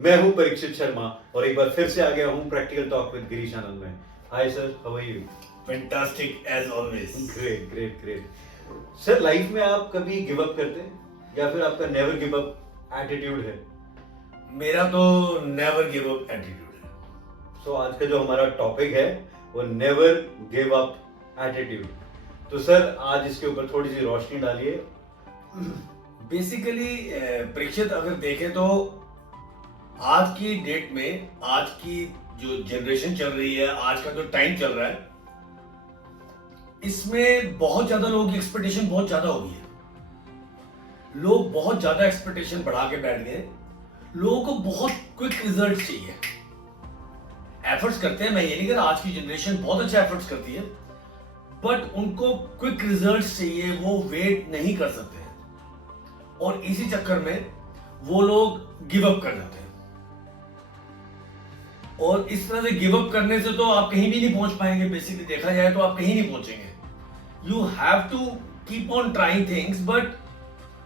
मैं हूं परीक्षित शर्मा और एक बार फिर से आ गया हूं practical talk with Girish Anand में। Hi sir, how are you? Fantastic as always. Great great great. Sir, life में आप कभी गिव अप करते हैं या फिर आपका नेवर गिव अप एटीट्यूड है? मेरा तो नेवर गिव अप एटीट्यूड है। सो आज का जो हमारा टॉपिक है वो नेवर गिव अप एटीट्यूड। तो सर आज इसके ऊपर थोड़ी सी रोशनी डालिए। बेसिकली परीक्षित, अगर देखें तो आज की डेट में, आज की जो जनरेशन चल रही है, आज का जो टाइम चल रहा है, इसमें बहुत ज्यादा लोगों की एक्सपेक्टेशन बहुत ज्यादा हो गई है। लोग बहुत ज्यादा एक्सपेक्टेशन बढ़ा के बैठ गए। लोगों को बहुत क्विक रिजल्ट चाहिए। एफर्ट्स करते हैं, मैं ये नहीं कह रहा, आज की जनरेशन बहुत अच्छा एफर्ट्स करती है, बट उनको क्विक रिजल्ट्स चाहिए, वो वेट नहीं कर सकते हैं और इसी चक्कर में वो लोग गिव अप कर जाते हैं। और इस तरह से गिव अप करने से तो आप कहीं भी नहीं पहुंच पाएंगे। बेसिकली देखा जाए तो आप कहीं नहीं पहुंचेंगे। You have to keep on trying things, but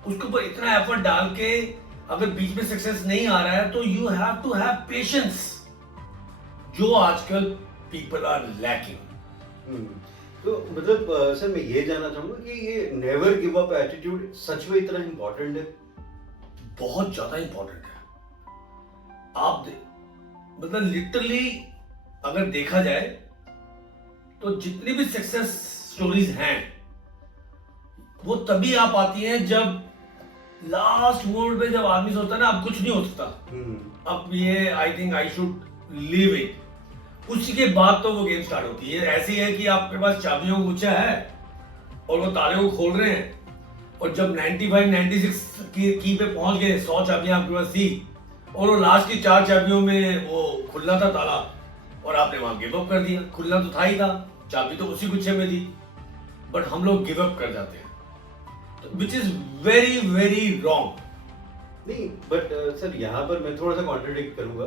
उसके ऊपर इतना एफर्ट डाल के अगर बीच में सक्सेस नहीं आ रहा है तो you have to have patience, जो आजकल पीपल आर लैकिंग। तो मतलब सर मैं ये जानना चाहूंगा कि ये नेवर गिव अप एटीट्यूड सच में इतना इंपॉर्टेंट है? बहुत ज्यादा इंपॉर्टेंट है। मतलब लिटरली अगर देखा जाए तो जितनी भी सक्सेस स्टोरीज हैं वो तभी आ पाती हैं जब लास्ट मोमेंट पे, जब आदमी सोचता है ना अब कुछ नहीं हो सकता, अब ये I think I should leave it, उसी के बाद तो वो गेम स्टार्ट होती है। ऐसी है कि आपके पास चाबियों का गुच्छा है और वो ताले को खोल रहे हैं, और जब 95 96 की पे पहुंच गए, 100 चाबियां आपके पास थी और वो लास्ट की 4 चाबियों में वो खुला था ताला और आपने वहां गिव अप कर दिया। खुलना तो था ही था, चाबी तो उसी गुच्छे में थी, बट हम लोग गिव अप कर जाते हैं, which is very very wrong. नहीं, बट सर यहाँ पर मैं थोड़ा सा कॉन्ट्रडिक्ट करूंगा।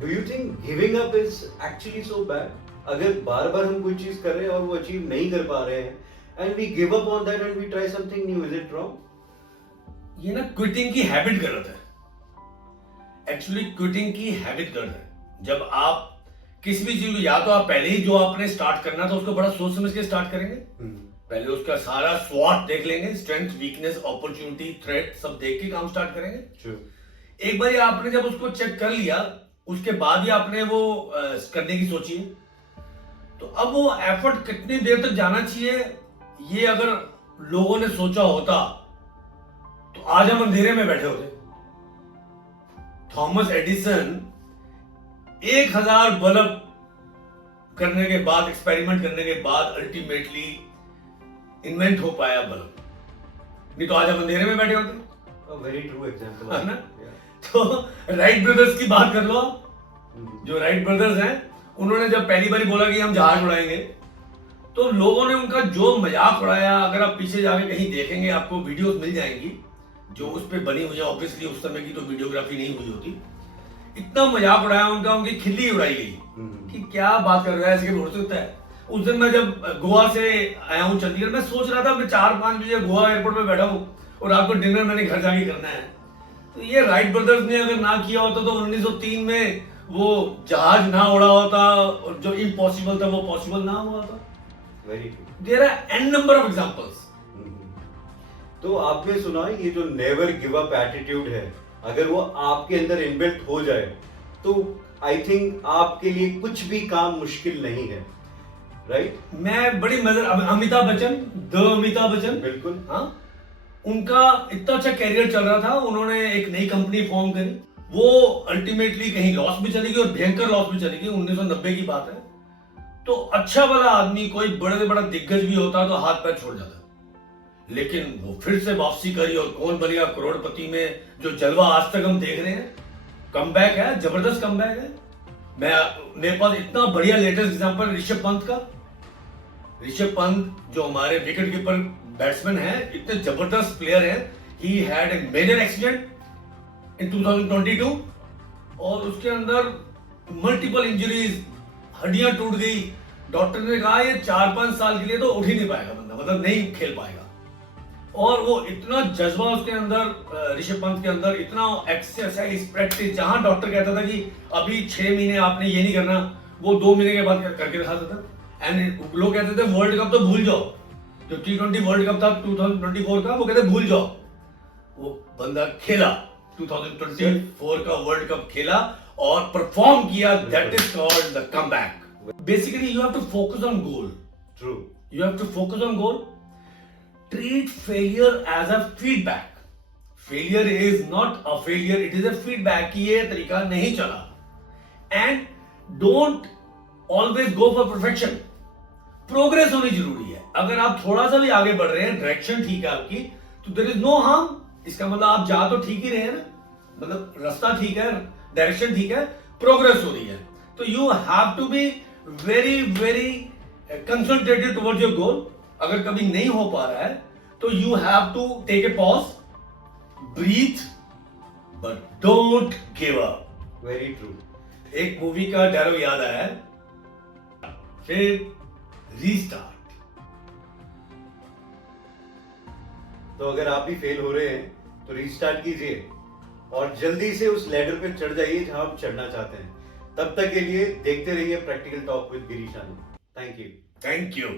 Do you think giving up is actually so bad? अगर बार बार हम कोई चीज कर रहे हैं और वो अचीव नहीं कर पा रहे हैं and we give up on that and we try something new, is it wrong? ये ना क्विटिंग की हैबिट गलत है। एक्चुअली क्विटिंग की हैबिट गलत है। जब आप किसी भी चीज को, या तो आप पहले ही जो आपने स्टार्ट करना था उसको बड़ा सोच समझ के स्टार्ट करेंगे, पहले उसका सारा स्वॉट देख लेंगे, स्ट्रेंथ, वीकनेस, अपॉर्चुनिटी, थ्रेट सब देख के काम स्टार्ट करेंगे। एक बार आपने जब उसको चेक कर लिया, उसके बाद ही आपने वो करने की सोची है। तो अब वो एफर्ट कितनी देर तक जाना चाहिए, ये अगर लोगों ने सोचा होता तो आज हम अंधेरे में बैठे होते। थॉमस एडिसन 1000 बल्ब करने के बाद, एक्सपेरिमेंट करने के बाद अल्टीमेटली इन्वेंट हो पाया बल्ब, नहीं तो आज हम अंधेरे में बैठे होते। वेरी ट्रू एग्जांपल है ना? तो राइट ब्रदर्स की बात कर लो। जो राइट ब्रदर्स हैं, उन्होंने जब पहली बार बोला कि हम जहाज उड़ाएंगे, तो लोगों ने उनका जो मजाक उड़ाया, अगर आप पीछे जाके कहीं देखेंगे आपको वीडियोस मिल जाएंगी जो उस पर बनी हुई है। ऑब्वियसली उस समय की तो वीडियोग्राफी नहीं हुई होती। इतना मजाक उड़ाया उनका, उनकी खिल्ली उड़ाई गई कि क्या बात कर रहा है, ऐसे हो सकता है। उस दिन मैं जब गोवा से आया हूँ चंडीगढ़, मैं सोच रहा था मैं 4-5 बजे गोवा एयरपोर्ट में बैठा हूँ और आपको डिनर मैंने घर जाके करना है। तो ये राइट ब्रदर्स ने अगर ना किया होता तो 1903 में वो जहाज ना उड़ा होता और जो इम्पॉसिबल था वो पॉसिबल ना हुआ था। Very true. There are an number of examples. तो आपने सुना ये जो नेवर गिव अप एटीट्यूड है, अगर वो आपके अंदर इनबिल्ट हो जाए तो आई थिंक आपके लिए कुछ भी काम मुश्किल नहीं है, राइट? मैं बड़ी मजा, अमिताभ बच्चन, द अमिताभ बच्चन, बिल्कुल, हाँ, उनका इतना अच्छा कैरियर चल रहा था, उन्होंने एक नई कंपनी फॉर्म करी, वो अल्टीमेटली कहीं लॉस भी चली गई और भयंकर लॉस भी चली गई। 1990 की बात है। तो अच्छा वाला आदमी, कोई बड़े से बड़ा दिग्गज भी होता तो हाथ पैर छोड़ जाता, लेकिन वो फिर से वापसी करी और कौन बनेगा करोड़पति में जो जलवा आज तक हम देख रहे हैं, कमबैक है, जबरदस्त कमबैक है। मेरे पास इतना बढ़िया लेटेस्ट एग्जांपल ऋषभ पंत का। ऋषभ पंत जो हमारे विकेट कीपर बैट्समैन हैं, इतने जबरदस्त प्लेयर हैं। He had a major accident in 2022 और उसके अंदर मल्टीपल इंजरीज, हड्डियां टूट गई। डॉक्टर ने कहा ये 4-5 साल के लिए तो उठ ही नहीं पाएगा बंदा, मतलब नहीं खेल पाएगा। और वो इतना जज्बा उसके अंदर, ऋषभ पंत के अंदर इतना एक्सरसाइज प्रैक्टिस, जहां डॉक्टर कहता था कि अभी 6 महीने आपने ये नहीं करना, वो 2 महीने के बाद करके दिखाता था। एंड लोग कहते थे वर्ल्ड कप तो भूल जाओ, जो T20 वर्ल्ड कप था 2024 का, वो कहते भूल जाओ। वो बंदा खेला, 2024 का वर्ल्ड कप खेला और परफॉर्म किया। That is called the comeback. Basically you have to focus on goal. True. You have to focus on goal. Treat failure as a feedback. Failure is not a failure, it is a feedback कि ये तरीका नहीं चला. And don't always go for perfection. Progress होनी जरूरी है। अगर आप थोड़ा सा भी आगे बढ़ रहे हैं, डायरेक्शन ठीक है आपकी, तो there is no harm. इसका मतलब आप जा तो ठीक ही रहे हैं ना, मतलब रास्ता ठीक है, डायरेक्शन ठीक है, प्रोग्रेस हो रही है। तो you have to be very concentrated towards your goal. अगर कभी नहीं हो पा रहा है तो you have to take a pause, breathe, but don't give up. Very true. एक मूवी का डायलॉग याद आया है, फिर रीस्टार्ट। तो अगर आप भी फेल हो रहे हैं तो रीस्टार्ट कीजिए और जल्दी से उस लैडर पे चढ़ जाइए जहां आप चढ़ना चाहते हैं। तब तक के लिए देखते रहिए practical talk with Girish Anand. Thank you. Thank you.